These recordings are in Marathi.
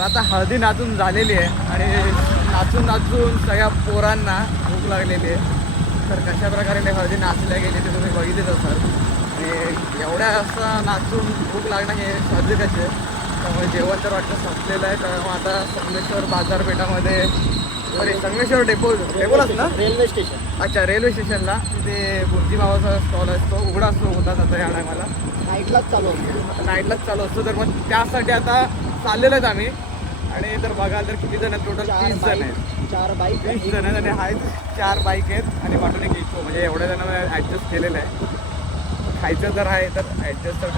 तर आता हळदी नाचून झालेली आहे आणि नाचून नाचून सगळ्या पोरांना भूक लागलेली आहे. तर कशा प्रकारे ते हळदी नाचल्या गेली ते तुम्ही बघितलेच असाल. आणि एवढ्या असं नाचून भूक लागणं हे साहजिकच आहे. त्यामुळे जेवण तर वाटतं संपलेलं आहे. तर मग आता संगमेश्वर बाजारपेठामध्ये संगमेश्वर डेपोलाच ना रेल्वे स्टेशन. अच्छा, रेल्वे स्टेशनला तिथे बुर्जी मावाचा स्टॉल असतो, उघडा असतो होता आता या टायमाला. नाईटलाच चालू असतो. नाईटलाच चालू असतो. तर मग त्यासाठी आता चाललेलो आहेत आम्ही. आणि तर बघाल तर किती जण आहेत, टोटल 30 जण आहेत. 4 बाईक 30 जण आहेत आणि आहेत 4 बाईक आहेत आणि वाटून एक इको, म्हणजे एवढ्या जणांना ॲडजस्ट केलेलं आहे. खायचं जर आहे तर ॲडजस्ट तर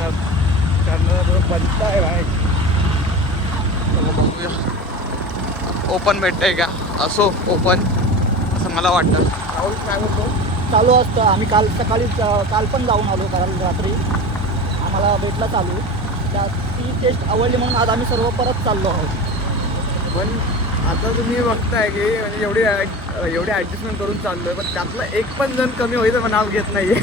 करणं बनतं आहे बाईक. बघूया ओपन भेटतंय का. असो ओपन असं मला वाटतं. राहुल काय बोलतो. चालू असतं. आम्ही काल सकाळी काल पण जाऊन आलो, कारण रात्री आम्हाला भेटला चालू. त्या ती टेस्ट आवडली म्हणून आज आम्ही सर्व परत चाललो आहोत. पण आता तुम्ही बघताय की म्हणजे एवढी ॲडजस्टमेंट करून चाललो आहे, पण त्यातलं एक पण जण कमी होईल तर नाव घेत नाही आहे.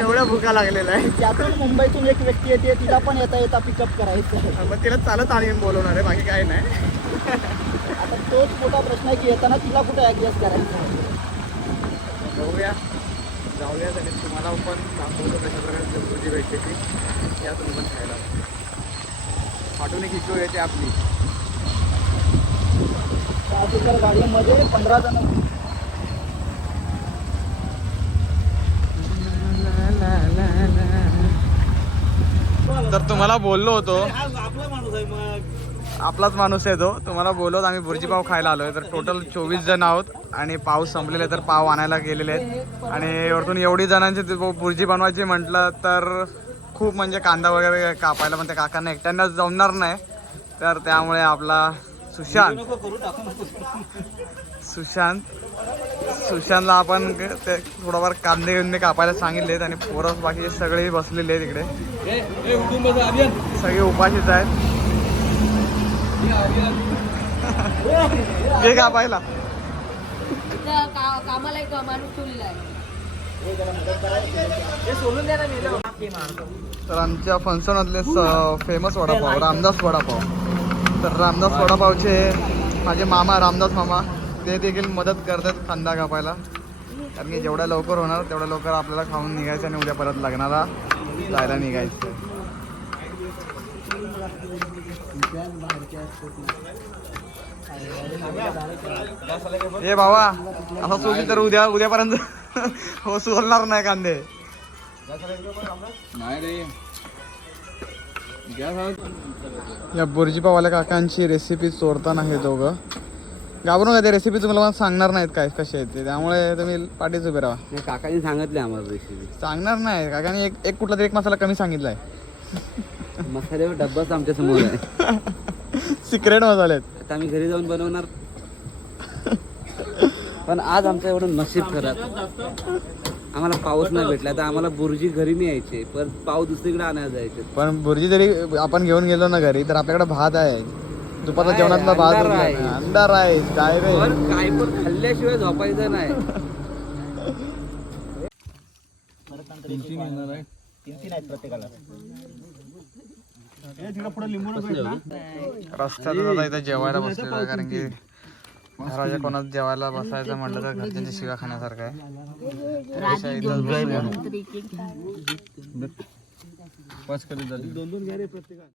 एवढ्या भुका लागलेला आहे. त्यातून मुंबईतून एक व्यक्ती येते, तिला पण येता पिकअप करायचं. मग तिला चालत आणि बोलवणार आहे, बाकी काही नाही. आता तोच मोठा प्रश्न आहे की येताना तिला कुठे ॲडजस्ट करायचं. बघूया, जाऊया. आणि तुम्हाला पण दाखवतो कशा प्रकारे भुर्जी भेटते ती. या तुम्ही पण खायला पाठवून एक इको येते आपली. 5 गाडीमध्ये 15 जण. तर तुम्हाला बोललो होतो, आपला माणूस आहे मग. आपलाच माणूस आहे तो. तुम्हाला बोललो आम्ही भुर्जी पाव खायला आलोय. तर टोटल 24 जण आहोत आणि पाव संपलेले, तर पाव आणायला गेलेले आहेत. आणि वरतून एवढी जणांची भुर्जी बनवायची म्हटलं तर खूप, म्हणजे कांदा वगैरे कापायला पण त्या काकांना एकट्यांना जमणार नाही. तर त्यामुळे आपला सुशांतला आपण ते थोडंफार कांदे कापायला सांगितलेत. आणि पोरं बाकी सगळे बसलेले आहेत इकडे, सगळे उपाशीच आहेत. ते कापायला कामाला एक माणूस ठेवलेला आहे. तर आमच्या फंक्शनातले फेमस वडापाव, रामदास वडापाव. तर रामदास वडापावचे माझे मामा, रामदास मामा, ते देखील मदत करतात कांदा कापायला. कारण की जेवढ्या लवकर होणार तेवढ्या लवकर आपल्याला खाऊन निघायचं आणि उद्या परत लग्नाला जायला निघायचं. ए बाबा, असं सोडली तर उद्यापर्यंत हो सोडणार नाही कांदे. या बुर्जीपाववाल्या काकांची रेसिपी चोरताना हे दोघं. घाबरून काय, ते रेसिपी तुम्हाला मला सांगणार नाहीत काय कसे आहेत ते, त्यामुळे तुम्ही पाठीच उभे राहा. काकांनी सांगितले आम्हाला रेसिपी. सांगणार नाही काकांनी. एक कुठला तरी एक मसाला कमी सांगितलाय. मसाल्यावर डब्बाच आमच्या समोर आहे. सिक्रेट मसाले आहेत. आता आम्ही घरी जाऊन बनवणार. पण आज आमचं एवढं नशीब खराब, आम्हाला पाऊस नाही भेटला. तर आम्हाला बुर्जी घरी नाही यायचे, पण पाव दुसरीकडे आणायला जायचे. पण बुर्जी जरी आपण घेऊन गेलो ना घरी, तर आपल्याकडे भात आहे. दुपारच्या जेवणातला भात, अंडा राईस, काय रे, काय पण खाल्ल्याशिवाय झोपायचं नाही. रस्त्यात आता इथं जेवायला बसलेलो आहे. कारण की घराच्या कोणात जेवायला बसायचं म्हटलं तर घरच्यांची शिगा खाण्यासारखं आहे.